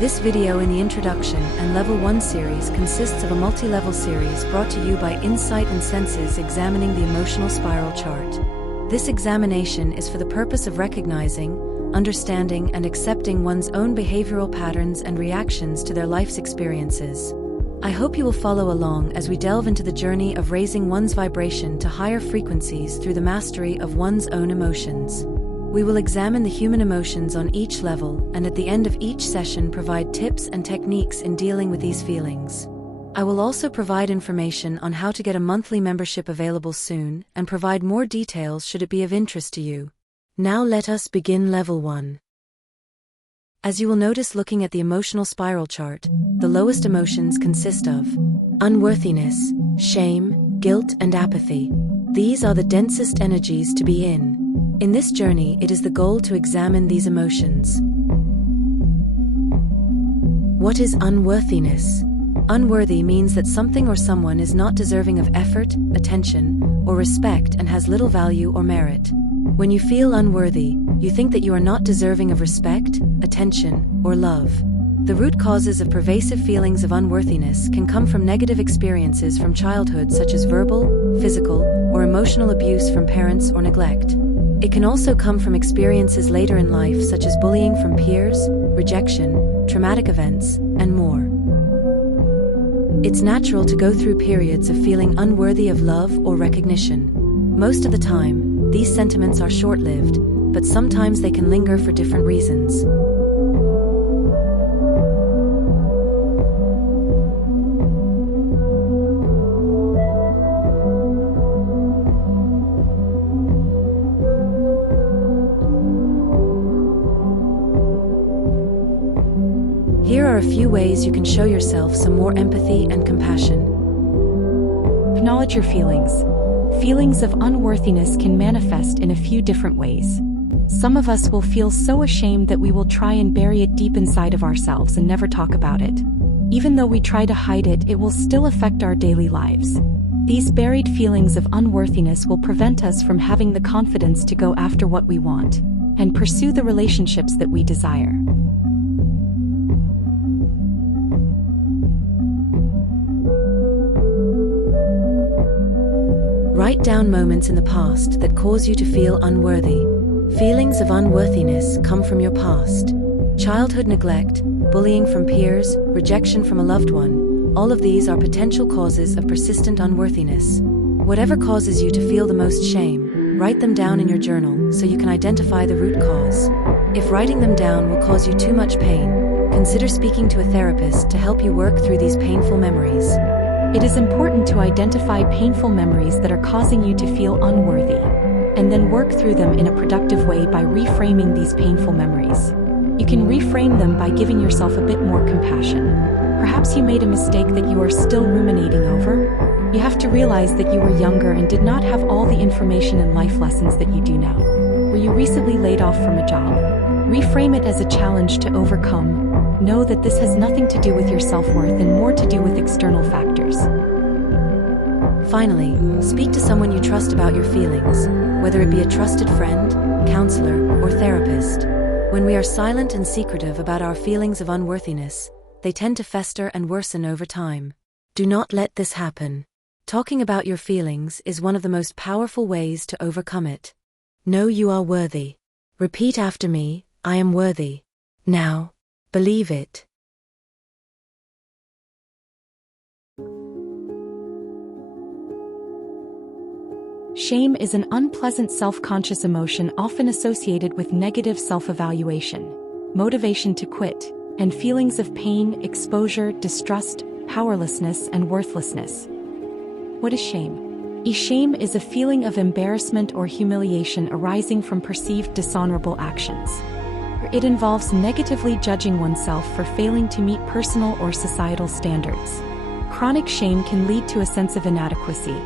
This video in the Introduction and Level 1 series consists of a multi-level series brought to you by Insight and Senses examining the emotional spiral chart. This examination is for the purpose of recognizing, understanding and accepting one's own behavioral patterns and reactions to their life's experiences. I hope you will follow along as we delve into the journey of raising one's vibration to higher frequencies through the mastery of one's own emotions. We will examine the human emotions on each level and at the end of each session provide tips and techniques in dealing with these feelings. I will also provide information on how to get a monthly membership available soon and provide more details should it be of interest to you. Now let us begin Level 1. As you will notice looking at the emotional spiral chart, the lowest emotions consist of unworthiness, shame, guilt and apathy. These are the densest energies to be in. In this journey, it is the goal to examine these emotions. What is unworthiness? Unworthy means that something or someone is not deserving of effort, attention, or respect and has little value or merit. When you feel unworthy, you think that you are not deserving of respect, attention, or love. The root causes of pervasive feelings of unworthiness can come from negative experiences from childhood such as verbal, physical, or emotional abuse from parents or neglect. It can also come from experiences later in life such as bullying from peers, rejection, traumatic events, and more. It's natural to go through periods of feeling unworthy of love or recognition. Most of the time, these sentiments are short-lived, but sometimes they can linger for different reasons. Here are a few ways you can show yourself some more empathy and compassion. Acknowledge your feelings. Feelings of unworthiness can manifest in a few different ways. Some of us will feel so ashamed that we will try and bury it deep inside of ourselves and never talk about it. Even though we try to hide it, it will still affect our daily lives. These buried feelings of unworthiness will prevent us from having the confidence to go after what we want and pursue the relationships that we desire. Write down moments in the past that cause you to feel unworthy. Feelings of unworthiness come from your past. Childhood neglect, bullying from peers, rejection from a loved one, all of these are potential causes of persistent unworthiness. Whatever causes you to feel the most shame, write them down in your journal so you can identify the root cause. If writing them down will cause you too much pain, consider speaking to a therapist to help you work through these painful memories. It is important to identify painful memories that are causing you to feel unworthy, and then work through them in a productive way by reframing these painful memories. You can reframe them by giving yourself a bit more compassion. Perhaps you made a mistake that you are still ruminating over. You have to realize that you were younger and did not have all the information and life lessons that you do now. Were you recently laid off from a job? Reframe it as a challenge to overcome. Know that this has nothing to do with your self-worth and more to do with external factors. Finally, speak to someone you trust about your feelings, whether it be a trusted friend, counselor, or therapist. When we are silent and secretive about our feelings of unworthiness, they tend to fester and worsen over time. Do not let this happen. Talking about your feelings is one of the most powerful ways to overcome it. Know you are worthy. Repeat after me, I am worthy. Now, believe it. Shame is an unpleasant self-conscious emotion often associated with negative self-evaluation, motivation to quit, and feelings of pain, exposure, distrust, powerlessness, and worthlessness. What is shame? Shame is a feeling of embarrassment or humiliation arising from perceived dishonorable actions. It involves negatively judging oneself for failing to meet personal or societal standards. Chronic shame can lead to a sense of inadequacy.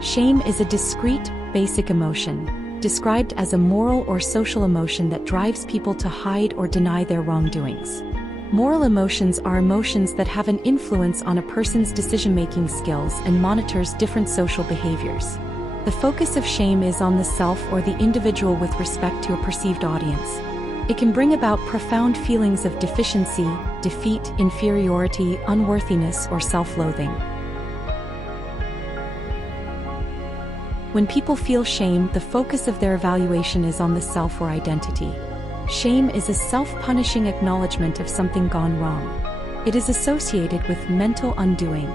Shame is a discrete, basic emotion, described as a moral or social emotion that drives people to hide or deny their wrongdoings. Moral emotions are emotions that have an influence on a person's decision-making skills and monitors different social behaviors. The focus of shame is on the self or the individual with respect to a perceived audience. It can bring about profound feelings of deficiency, defeat, inferiority, unworthiness, or self-loathing. When people feel shame, the focus of their evaluation is on the self or identity. Shame is a self-punishing acknowledgement of something gone wrong. It is associated with mental undoing.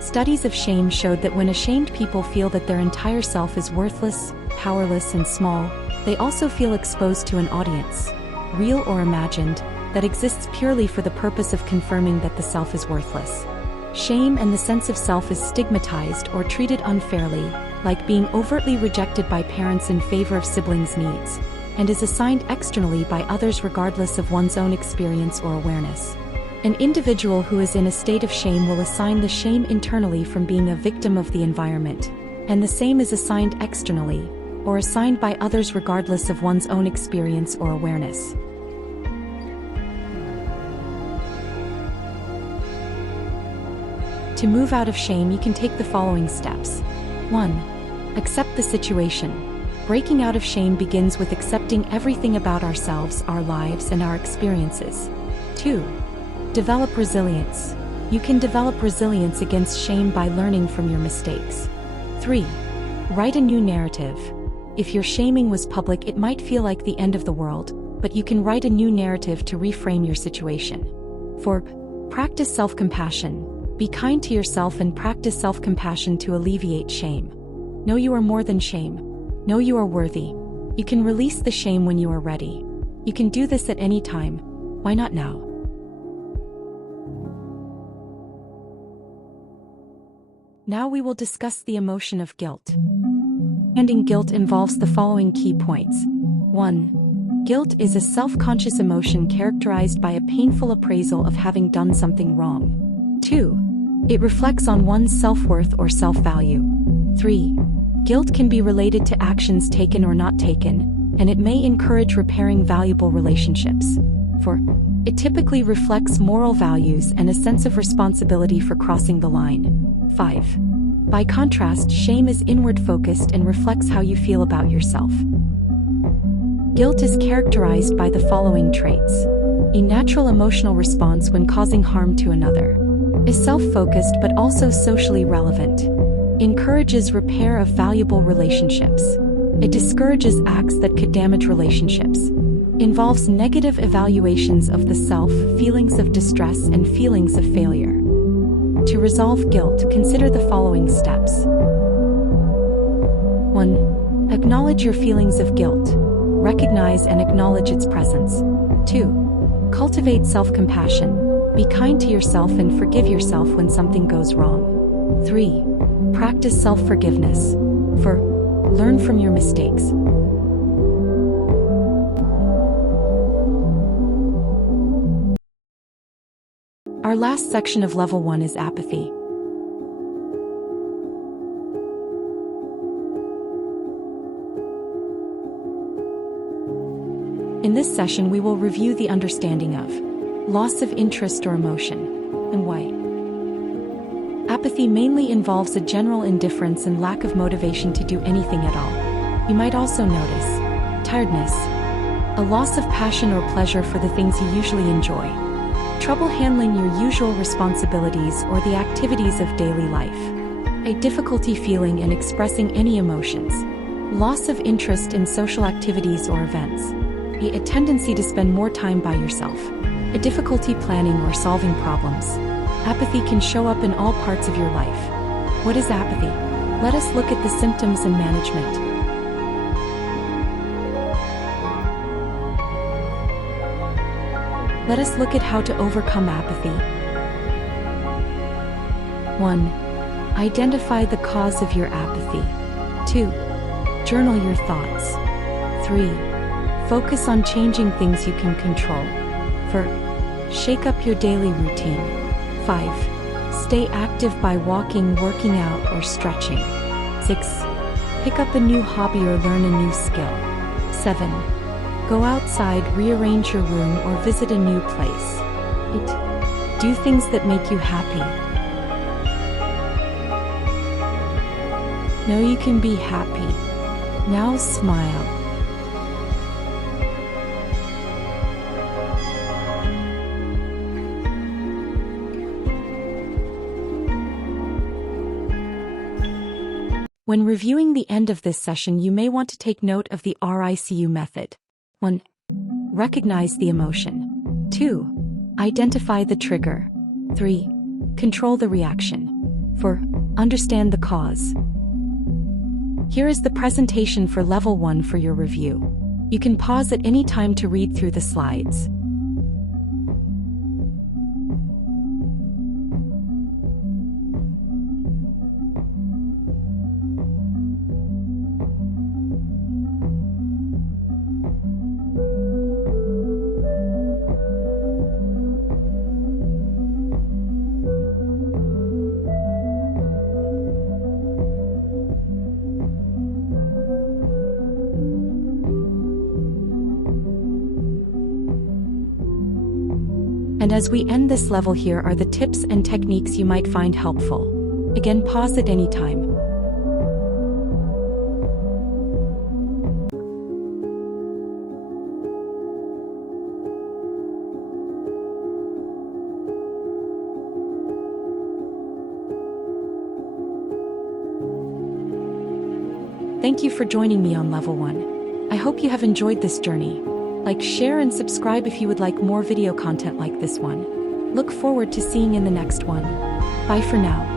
Studies of shame showed that when ashamed people feel that their entire self is worthless, powerless, and small, they also feel exposed to an audience, real or imagined, that exists purely for the purpose of confirming that the self is worthless. Shame and the sense of self is stigmatized or treated unfairly, like being overtly rejected by parents in favor of siblings' needs, and is assigned externally by others regardless of one's own experience or awareness. An individual who is in a state of shame will assign the shame internally from being a victim of the environment, and the same is assigned externally, or assigned by others regardless of one's own experience or awareness. To move out of shame, you can take the following steps. 1. Accept the situation. Breaking out of shame begins with accepting everything about ourselves, our lives, and our experiences. 2. Develop resilience. You can develop resilience against shame by learning from your mistakes. 3. Write a new narrative. If your shaming was public, it might feel like the end of the world, but you can write a new narrative to reframe your situation. 4. Practice self-compassion. Be kind to yourself and practice self-compassion to alleviate shame. Know you are more than shame. Know you are worthy. You can release the shame when you are ready. You can do this at any time. Why not now? Now we will discuss the emotion of guilt. Understanding guilt involves the following key points. 1. Guilt is a self-conscious emotion characterized by a painful appraisal of having done something wrong. 2. It reflects on one's self-worth or self-value. 3. Guilt can be related to actions taken or not taken, and it may encourage repairing valuable relationships. 4. It typically reflects moral values and a sense of responsibility for crossing the line. 5. By contrast, shame is inward-focused and reflects how you feel about yourself. Guilt is characterized by the following traits. A natural emotional response when causing harm to another. Is self-focused but also socially relevant. Encourages repair of valuable relationships. It discourages acts that could damage relationships. Involves negative evaluations of the self, feelings of distress, and feelings of failure. To resolve guilt, consider the following steps. 1. Acknowledge your feelings of guilt. Recognize and acknowledge its presence. 2. Cultivate self-compassion. Be kind to yourself and forgive yourself when something goes wrong. 3. Practice self-forgiveness. 4. Learn from your mistakes. Our last section of Level 1 is apathy. In this session, we will review the understanding of loss of interest or emotion, and why. Apathy mainly involves a general indifference and lack of motivation to do anything at all. You might also notice tiredness, a loss of passion or pleasure for the things you usually enjoy, trouble handling your usual responsibilities or the activities of daily life, a difficulty feeling and expressing any emotions, loss of interest in social activities or events, a tendency to spend more time by yourself, a difficulty planning or solving problems. Apathy can show up in all parts of your life. What is apathy? Let us look at the symptoms and management. Let us look at how to overcome apathy. 1. Identify the cause of your apathy. 2. Journal your thoughts. 3. Focus on changing things you can control. 4. Shake up your daily routine. 5. Stay active by walking, working out, or stretching. 6. Pick up a new hobby or learn a new skill. 7. Go outside, rearrange your room, or visit a new place. 8. Do things that make you happy. Know you can be happy. Now smile. When reviewing the end of this session, you may want to take note of the RICU method. 1. Recognize the emotion. 2. Identify the trigger. 3. Control the reaction. 4. Understand the cause. Here is the presentation for Level 1 for your review. You can pause at any time to read through the slides. And as we end this level, here are the tips and techniques you might find helpful. Again, pause at any time. Thank you for joining me on Level 1. I hope you have enjoyed this journey. Like, share, and subscribe if you would like more video content like this one. Look forward to seeing you in the next one. Bye for now.